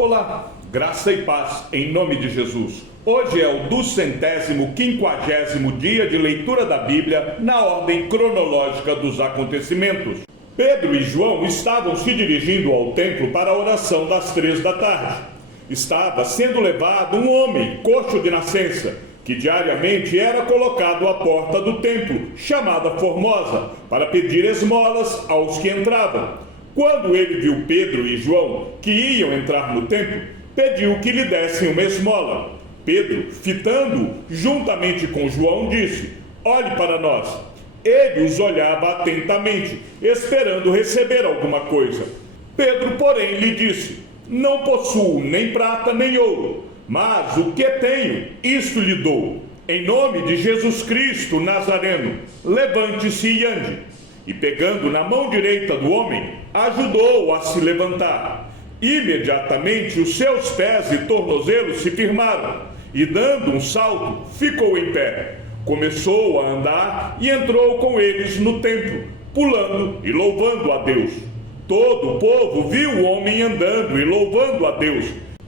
Olá, graça e paz em nome de Jesus. Hoje é o 250º dia de leitura da Bíblia na ordem cronológica dos acontecimentos. Pedro e João estavam se dirigindo ao templo para a oração das 3 da tarde. Estava sendo levado um homem coxo de nascença, que diariamente era colocado à porta do templo, chamada Formosa, para pedir esmolas aos que entravam. Quando ele viu Pedro e João, que iam entrar no templo, pediu que lhe dessem uma esmola. Pedro, fitando-o juntamente com João, disse: "Olhe para nós." Ele os olhava atentamente, esperando receber alguma coisa. Pedro, porém, lhe disse: "Não possuo nem prata nem ouro, mas o que tenho, isto lhe dou. Em nome de Jesus Cristo Nazareno, levante-se e ande." E pegando na mão direita do homem, ajudou-o a se levantar. Imediatamente os seus pés e tornozelos se firmaram, e dando um salto, ficou em pé. Começou a andar e entrou com eles no templo, pulando e louvando a Deus. Todo o povo viu o homem andando e louvando a Deus,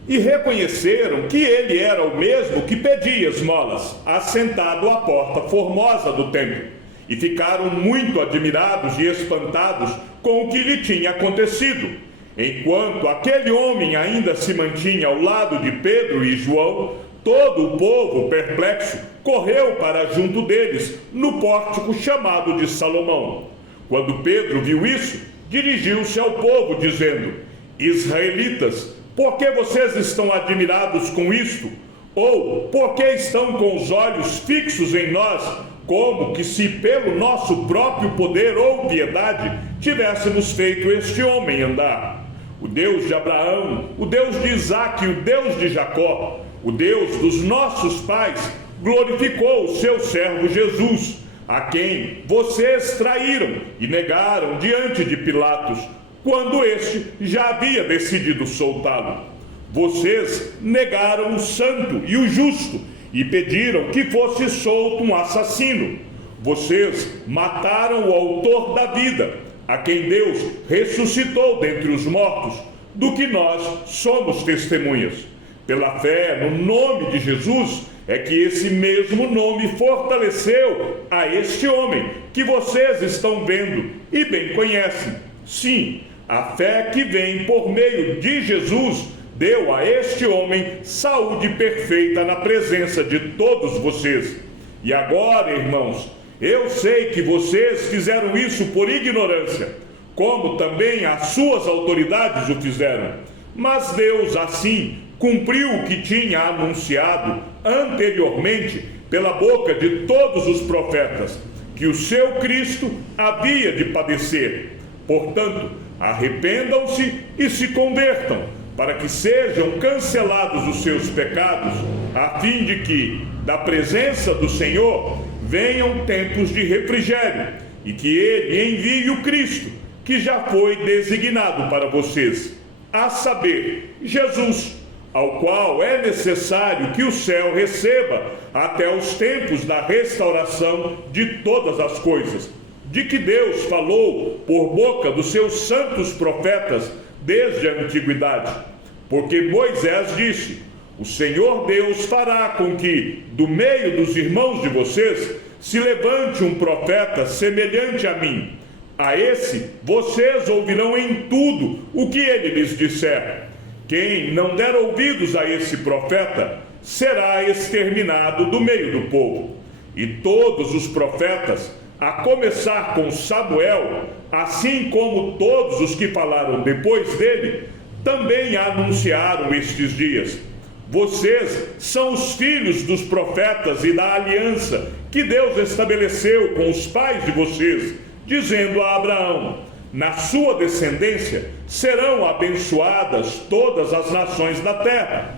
e reconheceram que ele era o mesmo que pedia esmolas, assentado à porta formosa do templo. E ficaram muito admirados e espantados com o que lhe tinha acontecido. Enquanto aquele homem ainda se mantinha ao lado de Pedro e João, todo o povo, perplexo, correu para junto deles, no pórtico chamado de Salomão. Quando Pedro viu isso, dirigiu-se ao povo, dizendo: "Israelitas, por que vocês estão admirados com isto? Ou por que estão com os olhos fixos em nós, como que se pelo nosso próprio poder ou piedade tivéssemos feito este homem andar? O Deus de Abraão, o Deus de Isaque e o Deus de Jacó, o Deus dos nossos pais, glorificou o seu servo Jesus, a quem vocês traíram e negaram diante de Pilatos, quando este já havia decidido soltá-lo. Vocês negaram o santo e o justo e pediram que fosse solto um assassino. Vocês mataram o autor da vida, a quem Deus ressuscitou dentre os mortos, do que nós somos testemunhas. Pela fé no nome de Jesus é que esse mesmo nome fortaleceu a este homem que vocês estão vendo e bem conhecem. Sim, a fé que vem por meio de Jesus deu a este homem saúde perfeita na presença de todos vocês. E agora, irmãos, eu sei que vocês fizeram isso por ignorância, como também as suas autoridades o fizeram. Mas Deus, assim, cumpriu o que tinha anunciado anteriormente pela boca de todos os profetas, que o seu Cristo havia de padecer. Portanto, arrependam-se e se convertam, para que sejam cancelados os seus pecados, a fim de que, da presença do Senhor, venham tempos de refrigério, e que Ele envie o Cristo, que já foi designado para vocês, a saber, Jesus, ao qual é necessário que o céu receba até os tempos da restauração de todas as coisas, de que Deus falou por boca dos seus santos profetas desde a antiguidade. Porque Moisés disse: "O Senhor Deus fará com que, do meio dos irmãos de vocês, se levante um profeta semelhante a mim. A esse vocês ouvirão em tudo o que ele lhes disser. Quem não der ouvidos a esse profeta será exterminado do meio do povo." E todos os profetas, a começar com Samuel, assim como todos os que falaram depois dele, também anunciaram estes dias. Vocês são os filhos dos profetas e da aliança que Deus estabeleceu com os pais de vocês, dizendo a Abraão: "Na sua descendência serão abençoadas todas as nações da terra."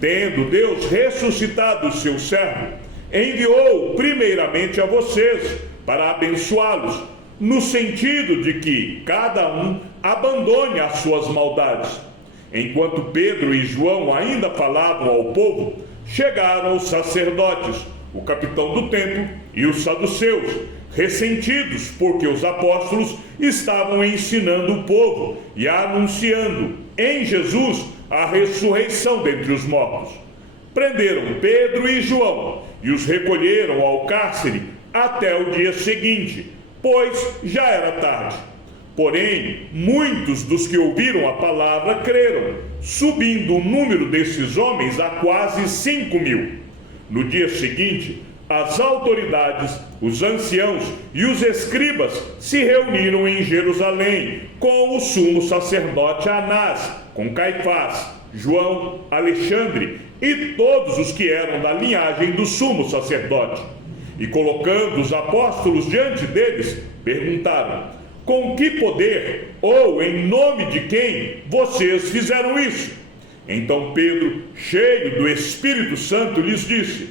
Tendo Deus ressuscitado o seu servo, enviou-o primeiramente a vocês para abençoá-los, no sentido de que cada um abandone as suas maldades. Enquanto Pedro e João ainda falavam ao povo, chegaram os sacerdotes, o capitão do templo e os saduceus, ressentidos porque os apóstolos estavam ensinando o povo e anunciando em Jesus a ressurreição dentre os mortos. Prenderam Pedro e João e os recolheram ao cárcere até o dia seguinte, pois já era tarde. Porém, muitos dos que ouviram a palavra creram, subindo o número desses homens a quase 5.000. No dia seguinte, as autoridades, os anciãos e os escribas se reuniram em Jerusalém com o sumo sacerdote Anás, com Caifás, João, Alexandre e todos os que eram da linhagem do sumo sacerdote. E colocando os apóstolos diante deles, perguntaram: com que poder ou em nome de quem vocês fizeram isso? Então Pedro, cheio do Espírito Santo, lhes disse: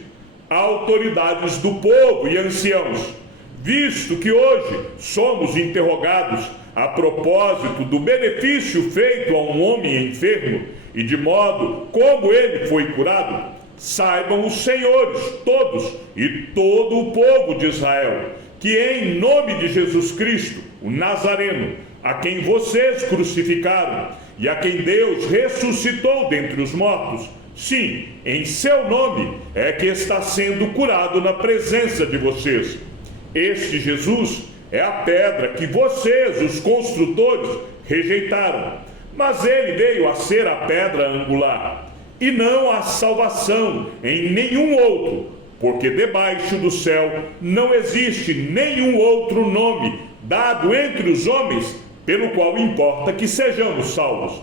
autoridades do povo e anciãos, visto que hoje somos interrogados a propósito do benefício feito a um homem enfermo e de modo como ele foi curado, saibam os senhores todos e todo o povo de Israel que em nome de Jesus Cristo, o Nazareno, a quem vocês crucificaram e a quem Deus ressuscitou dentre os mortos, sim, em seu nome é que está sendo curado na presença de vocês. Este Jesus é a pedra que vocês, os construtores, rejeitaram, mas ele veio a ser a pedra angular, e não a salvação em nenhum outro, porque debaixo do céu não existe nenhum outro nome dado entre os homens pelo qual importa que sejamos salvos.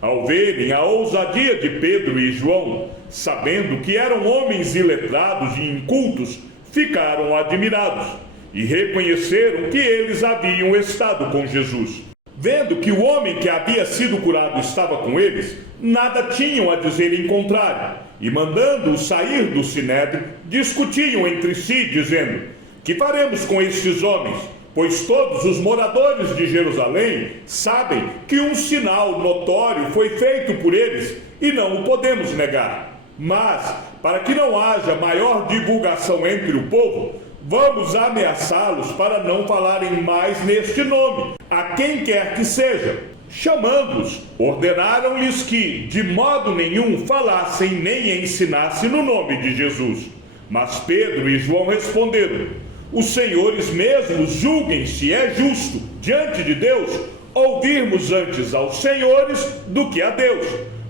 Ao verem a ousadia de Pedro e João, sabendo que eram homens iletrados e incultos, ficaram admirados e reconheceram que eles haviam estado com Jesus. Vendo que o homem que havia sido curado estava com eles, nada tinham a dizer em contrário, e mandando-os sair do sinédrio, discutiam entre si, dizendo: que faremos com estes homens? Pois todos os moradores de Jerusalém sabem que um sinal notório foi feito por eles e não o podemos negar. Mas, para que não haja maior divulgação entre o povo, vamos ameaçá-los para não falarem mais neste nome, a quem quer que seja. Chamando-os, ordenaram-lhes que, de modo nenhum, falassem nem ensinassem no nome de Jesus. Mas Pedro e João responderam: os senhores mesmos julguem se é justo, diante de Deus, ouvirmos antes aos senhores do que a Deus,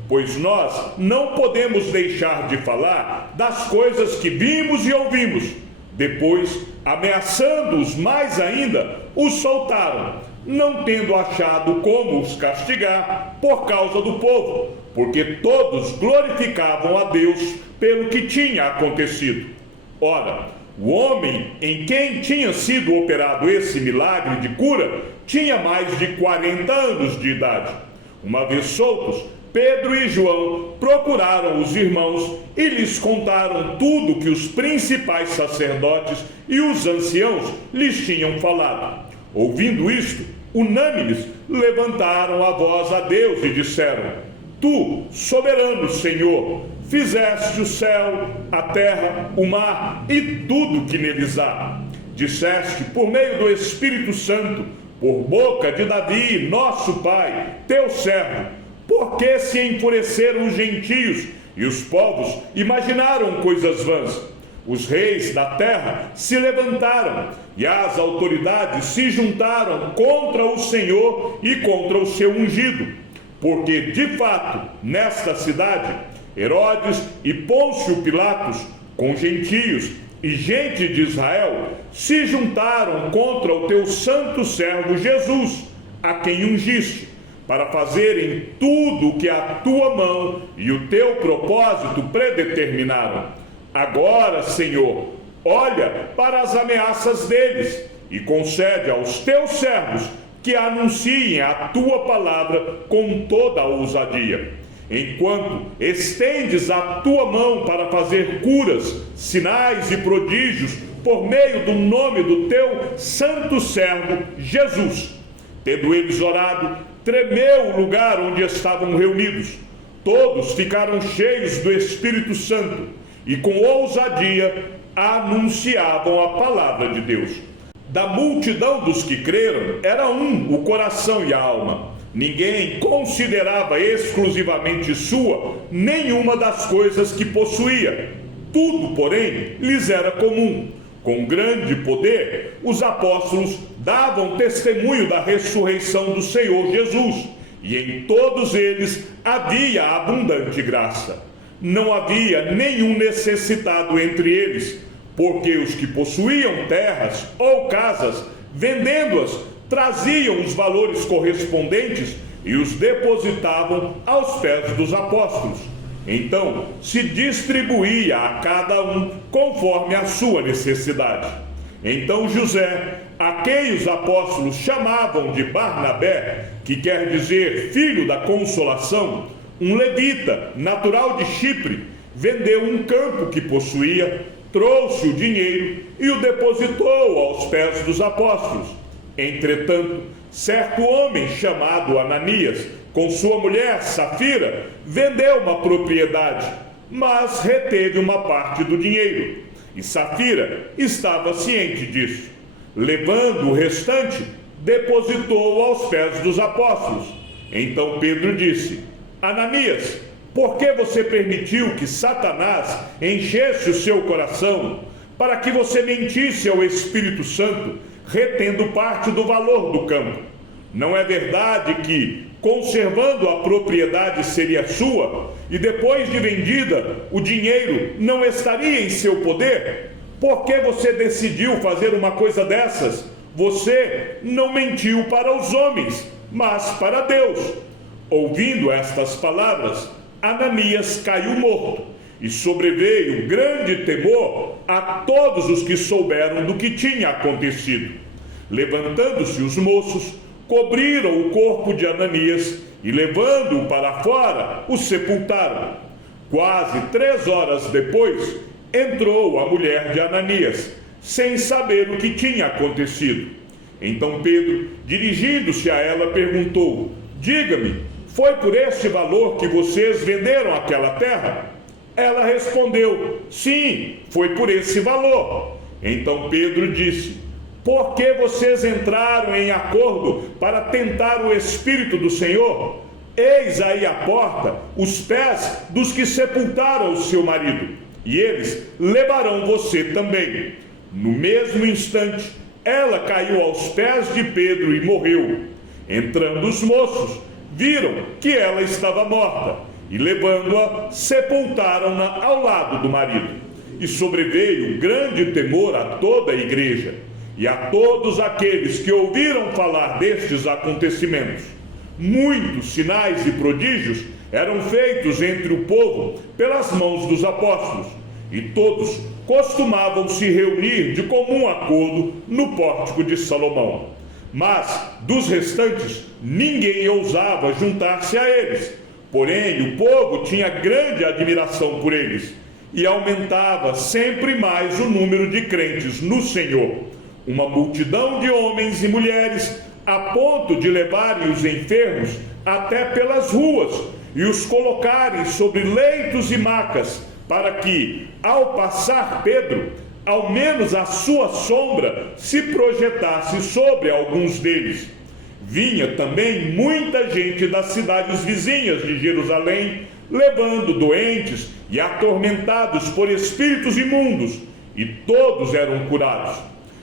pois nós não podemos deixar de falar das coisas que vimos e ouvimos. Depois, ameaçando-os mais ainda, os soltaram, não tendo achado como os castigar por causa do povo, porque todos glorificavam a Deus pelo que tinha acontecido. Ora, o homem em quem tinha sido operado esse milagre de cura tinha mais de 40 anos de idade. Uma vez soltos, Pedro e João procuraram os irmãos e lhes contaram tudo que os principais sacerdotes e os anciãos lhes tinham falado. Ouvindo isto, unânimes, levantaram a voz a Deus e disseram: tu, soberano Senhor, fizeste o céu, a terra, o mar e tudo que neles há. Disseste por meio do Espírito Santo, por boca de Davi, nosso pai, teu servo: por que se enfureceram os gentios e os povos imaginaram coisas vãs? Os reis da terra se levantaram e as autoridades se juntaram contra o Senhor e contra o seu ungido. Porque, de fato, nesta cidade, Herodes e Pôncio Pilatos, com gentios e gente de Israel, se juntaram contra o teu santo servo Jesus, a quem ungiste, para fazerem tudo o que a tua mão e o teu propósito predeterminaram. Agora, Senhor, olha para as ameaças deles e concede aos teus servos que anunciem a tua palavra com toda a ousadia. Enquanto estendes a tua mão para fazer curas, sinais e prodígios por meio do nome do teu santo servo Jesus. Tendo eles orado, tremeu o lugar onde estavam reunidos. Todos ficaram cheios do Espírito Santo e com ousadia anunciavam a palavra de Deus. Da multidão dos que creram, era um o coração e a alma. Ninguém considerava exclusivamente sua nenhuma das coisas que possuía. Tudo, porém, lhes era comum. Com grande poder, os apóstolos davam testemunho da ressurreição do Senhor Jesus, e em todos eles havia abundante graça. Não havia nenhum necessitado entre eles, porque os que possuíam terras ou casas, vendendo-as, traziam os valores correspondentes e os depositavam aos pés dos apóstolos. Então se distribuía a cada um conforme a sua necessidade. Então José, a quem os apóstolos chamavam de Barnabé, que quer dizer filho da consolação, um levita, natural de Chipre, vendeu um campo que possuía, trouxe o dinheiro e o depositou aos pés dos apóstolos. Entretanto, certo homem chamado Ananias, com sua mulher Safira, vendeu uma propriedade, mas reteve uma parte do dinheiro. E Safira estava ciente disso. Levando o restante, depositou aos pés dos apóstolos. Então Pedro disse: Ananias, por que você permitiu que Satanás enchesse o seu coração para que você mentisse ao Espírito Santo, retendo parte do valor do campo? Não é verdade que, conservando a propriedade seria sua, e depois de vendida, o dinheiro não estaria em seu poder? Por que você decidiu fazer uma coisa dessas? Você não mentiu para os homens, mas para Deus. Ouvindo estas palavras, Ananias caiu morto, e sobreveio grande temor a todos os que souberam do que tinha acontecido. Levantando-se os moços, cobriram o corpo de Ananias e, levando-o para fora, o sepultaram. Quase 3 horas depois, entrou a mulher de Ananias, sem saber o que tinha acontecido. Então Pedro, dirigindo-se a ela, perguntou: Diga-me, foi por este valor que vocês venderam aquela terra? Ela respondeu: Sim, foi por esse valor. Então Pedro disse: Por que vocês entraram em acordo para tentar o Espírito do Senhor? Eis aí à porta os pés dos que sepultaram o seu marido, e eles levarão você também. No mesmo instante, ela caiu aos pés de Pedro e morreu. Entrando os moços, viram que ela estava morta, e levando-a, sepultaram-na ao lado do marido. E sobreveio grande temor a toda a igreja e a todos aqueles que ouviram falar destes acontecimentos. Muitos sinais e prodígios eram feitos entre o povo pelas mãos dos apóstolos, e todos costumavam se reunir de comum acordo no pórtico de Salomão. Mas dos restantes ninguém ousava juntar-se a eles, porém o povo tinha grande admiração por eles, e aumentava sempre mais o número de crentes no Senhor. Uma multidão de homens e mulheres, a ponto de levarem os enfermos até pelas ruas e os colocarem sobre leitos e macas, para que, ao passar Pedro, ao menos a sua sombra se projetasse sobre alguns deles. Vinha também muita gente das cidades vizinhas de Jerusalém, levando doentes e atormentados por espíritos imundos, e todos eram curados.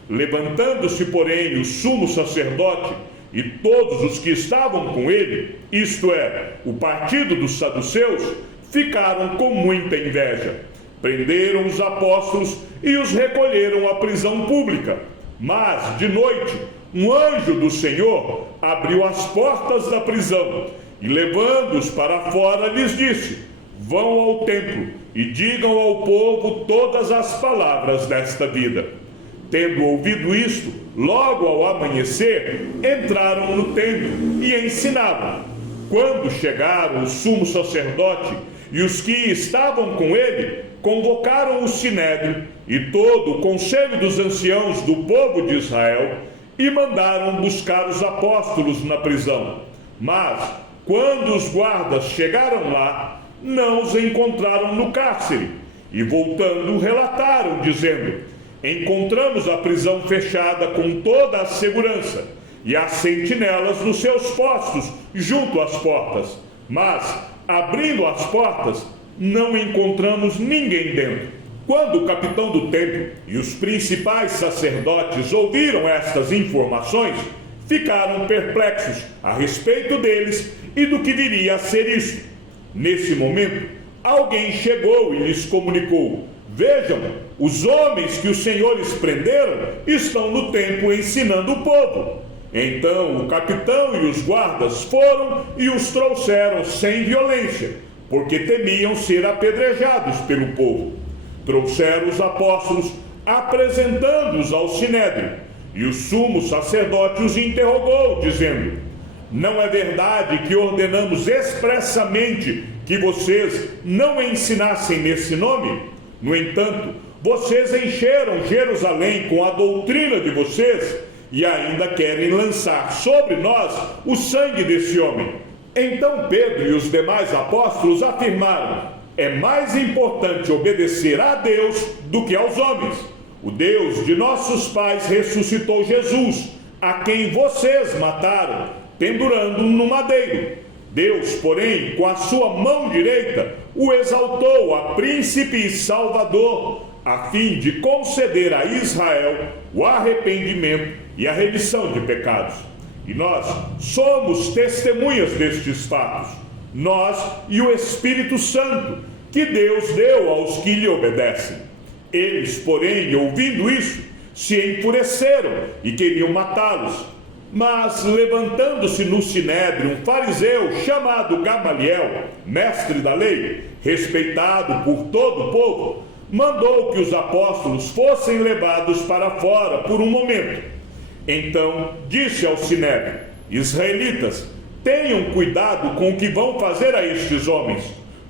Levantando-se, porém, o sumo sacerdote e todos os que estavam com ele, isto é, o partido dos saduceus, ficaram com muita inveja. Prenderam os apóstolos e os recolheram à prisão pública. Mas, de noite, um anjo do Senhor abriu as portas da prisão e, levando-os para fora, lhes disse: Vão ao templo e digam ao povo todas as palavras desta vida. Tendo ouvido isto, logo ao amanhecer, entraram no templo e ensinavam. Quando chegaram o sumo sacerdote e os que estavam com ele, convocaram o sinédrio e todo o conselho dos anciãos do povo de Israel e mandaram buscar os apóstolos na prisão. Mas, quando os guardas chegaram lá, não os encontraram no cárcere, e voltando relataram, dizendo: encontramos a prisão fechada com toda a segurança e as sentinelas nos seus postos junto às portas. Mas, abrindo as portas, não encontramos ninguém dentro. Quando o capitão do templo e os principais sacerdotes ouviram estas informações, ficaram perplexos a respeito deles e do que viria a ser isso. Nesse momento, alguém chegou e lhes comunicou: vejam, os homens que os senhores prenderam estão no templo ensinando o povo. Então o capitão e os guardas foram e os trouxeram sem violência, porque temiam ser apedrejados pelo povo. Trouxeram os apóstolos, apresentando-os ao sinédrio, e o sumo sacerdote os interrogou, dizendo: não é verdade que ordenamos expressamente que vocês não ensinassem nesse nome? No entanto, vocês encheram Jerusalém com a doutrina de vocês e ainda querem lançar sobre nós o sangue desse homem. Então Pedro e os demais apóstolos afirmaram: é mais importante obedecer a Deus do que aos homens. O Deus de nossos pais ressuscitou Jesus, a quem vocês mataram, pendurando-o no madeiro. Deus, porém, com a sua mão direita, o exaltou a príncipe e salvador, a fim de conceder a Israel o arrependimento e a remissão de pecados. E nós somos testemunhas destes fatos, nós e o Espírito Santo, que Deus deu aos que lhe obedecem. Eles, porém, ouvindo isso, se enfureceram e queriam matá-los. Mas, levantando-se no sinédrio um fariseu chamado Gamaliel, mestre da lei, respeitado por todo o povo, mandou que os apóstolos fossem levados para fora por um momento. Então disse ao sinédrio: israelitas, tenham cuidado com o que vão fazer a estes homens,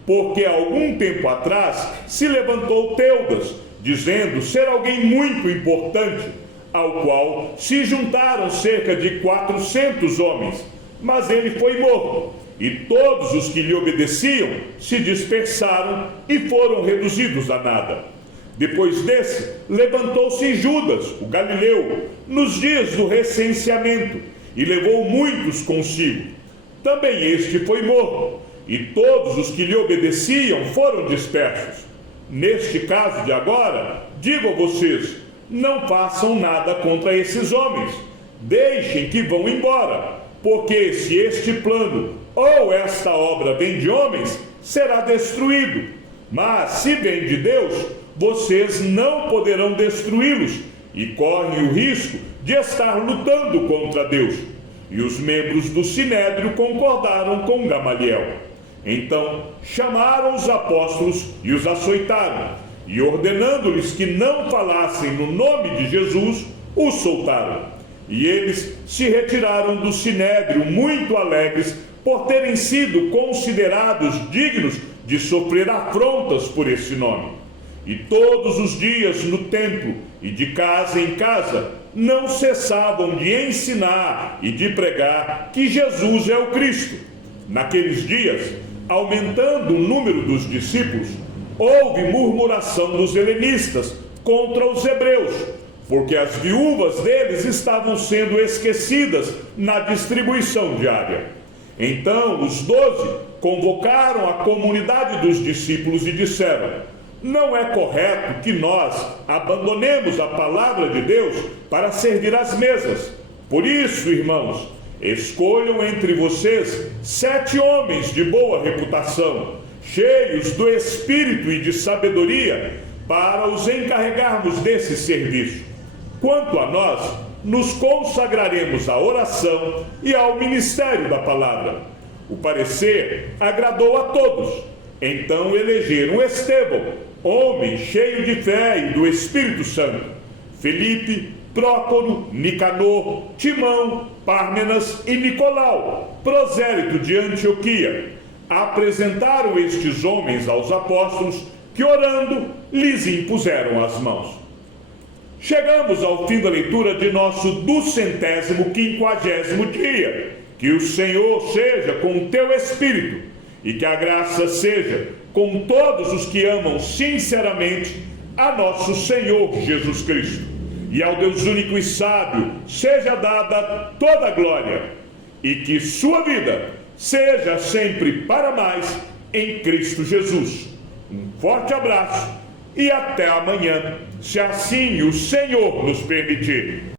porque há algum tempo atrás se levantou Teudas, dizendo ser alguém muito importante, ao qual se juntaram cerca de 400 homens, mas ele foi morto, e todos os que lhe obedeciam se dispersaram e foram reduzidos a nada. Depois desse, levantou-se Judas, o Galileu, nos dias do recenseamento, e levou muitos consigo. Também este foi morto, e todos os que lhe obedeciam foram dispersos. Neste caso de agora, digo a vocês, não façam nada contra esses homens, deixem que vão embora, porque se este plano ou esta obra vem de homens, será destruído, mas se vem de Deus, vocês não poderão destruí-los e correm o risco de estar lutando contra Deus. E os membros do sinédrio concordaram com Gamaliel. Então chamaram os apóstolos e os açoitaram, e ordenando-lhes que não falassem no nome de Jesus, os soltaram. E eles se retiraram do sinédrio muito alegres por terem sido considerados dignos de sofrer afrontas por esse nome. E todos os dias no templo e de casa em casa não cessavam de ensinar e de pregar que Jesus é o Cristo. Naqueles dias, aumentando o número dos discípulos, houve murmuração dos helenistas contra os hebreus, porque as viúvas deles estavam sendo esquecidas na distribuição diária. Então os 12 convocaram a comunidade dos discípulos e disseram: não é correto que nós abandonemos a palavra de Deus para servir às mesas. Por isso, irmãos, escolham entre vocês 7 homens de boa reputação, cheios do Espírito e de sabedoria, para os encarregarmos desse serviço. Quanto a nós, nos consagraremos à oração e ao ministério da palavra. O parecer agradou a todos. Então elegeram Estevão, homem cheio de fé e do Espírito Santo, Felipe, Prócoro, Nicanor, Timão, Pármenas e Nicolau, prosélito de Antioquia. Apresentaram estes homens aos apóstolos, que orando lhes impuseram as mãos. Chegamos ao fim da leitura de nosso 250º dia. Que o Senhor seja com o teu espírito e que a graça seja com todos os que amam sinceramente a nosso Senhor Jesus Cristo. E ao Deus único e sábio seja dada toda a glória, e que sua vida seja sempre para mais em Cristo Jesus. Um forte abraço e até amanhã, se assim o Senhor nos permitir.